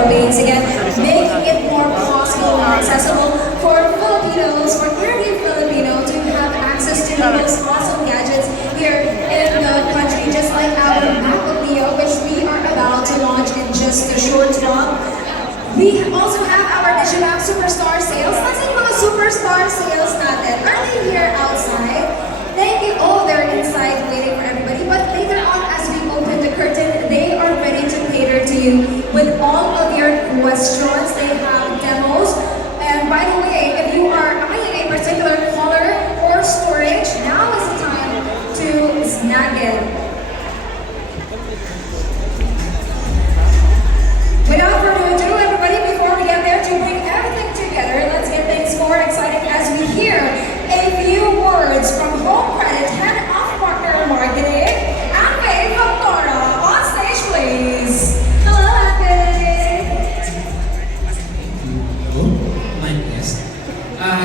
Philippines. Again, making it more possible, more accessible for Filipinos, for every Filipino to have access to the most awesome gadgets here in the country. Just like our MacBook Neo, which we are about to launch in just a short while. We also have our Digimap Superstar Sales. Nasaan yung mga Superstar Sales natin? Are they here outside? Thank you. Oh, they're inside waiting for everybody. But later on, as we open the curtain, they are ready to cater to you with all of your questions. They have demos. And by the way, if you are eyeing a particular color or storage, now is the time to snag it. Without further ado, everybody, before we get there to bring everything together, let's get things more exciting as we hear a few words from Home Credit Head of Partner Marketing, Anpe Factora. On stage, please. Hello, Anpe. Hello, my guest.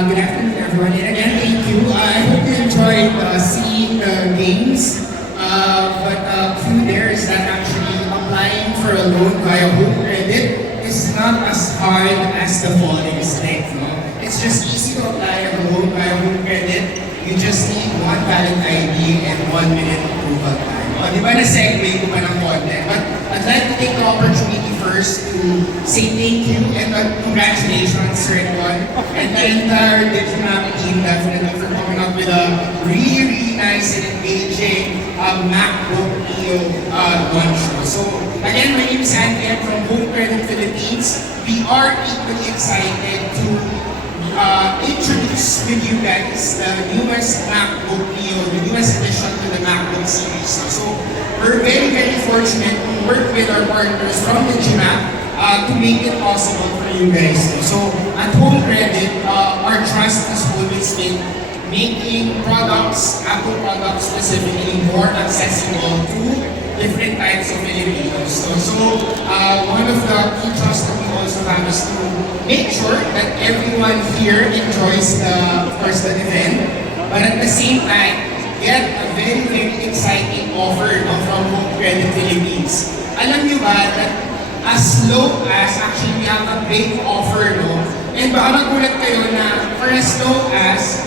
Good afternoon, everyone. And again, thank you. I hope you enjoyed seeing the games. But few there is that actually applying for a loan via Home Credit is not as hard as the falling stick. No? It's just easy to apply a loan via Home Credit. You just need one valid ID and 1 minute approval time. O, di ba na-segue ko pa ng konti? But I'd like to take the opportunity first to say thank you and congratulations, Sir Edwin, and the entire Digimap team definitely for coming up with a really, really nice and engaging MacBook Neo launch. So again, my name is Anthony from Home Credit Philippines. We are equally excited to introduce with you guys the newest MacBook Neo, the newest addition to the MacBook series. So we're very, very fortunate to work with our partners from Digimap to make it possible for you guys. So at Home Credit, our trust has always been making products, Apple products specifically, more accessible to different types of Filipinos. So one of the key trusts that we also have is to make sure that everyone here enjoys of course, the event, but at the same time, get a very, very exciting offer from Home Credit Philippines. Alam niyo ba that as low as, actually we have a great offer, no? And baka magulat kayo na for as low as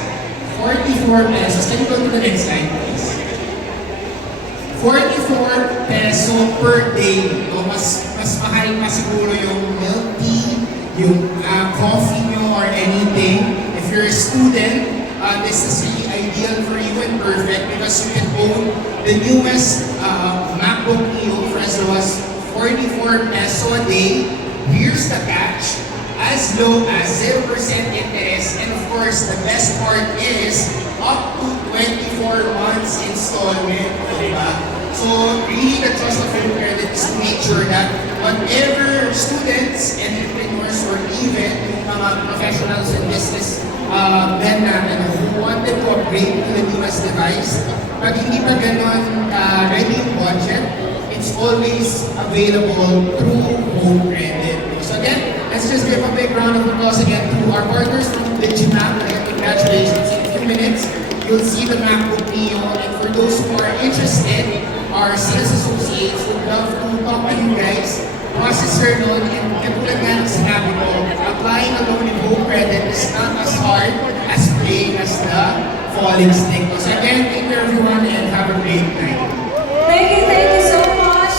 44 pesos. Can you go to the next slide, please? 44 peso per day. No? Mas mahal pa siguro yung milk tea, yung coffee nyo or anything. If you're a student, this is really ideal for you and perfect because you can own the newest MacBook Neo for as low as 44 peso a day. Here's the catch. As low as 0% interest, and of course, the best part is up to 24 months installment, diba? So, really the trust of Home Credit is to make sure that whatever students, entrepreneurs, or even yung mga professionals in business men natin who wanted to upgrade to the newest device, pag hindi pa ganon ready yung budget, it's always available through Home Credit. So again, let's just give a big round of applause again to our partners from Digimap. Congratulations. In a few minutes, you'll see the MacBook Neo. And for those who are interested, our sales associates would love to talk to you guys, process your loan, and katulad nga ng sinabi ko, applying a loan in Home Credit is not as hard as playing as the falling stick. So again, thank you everyone and have a great night.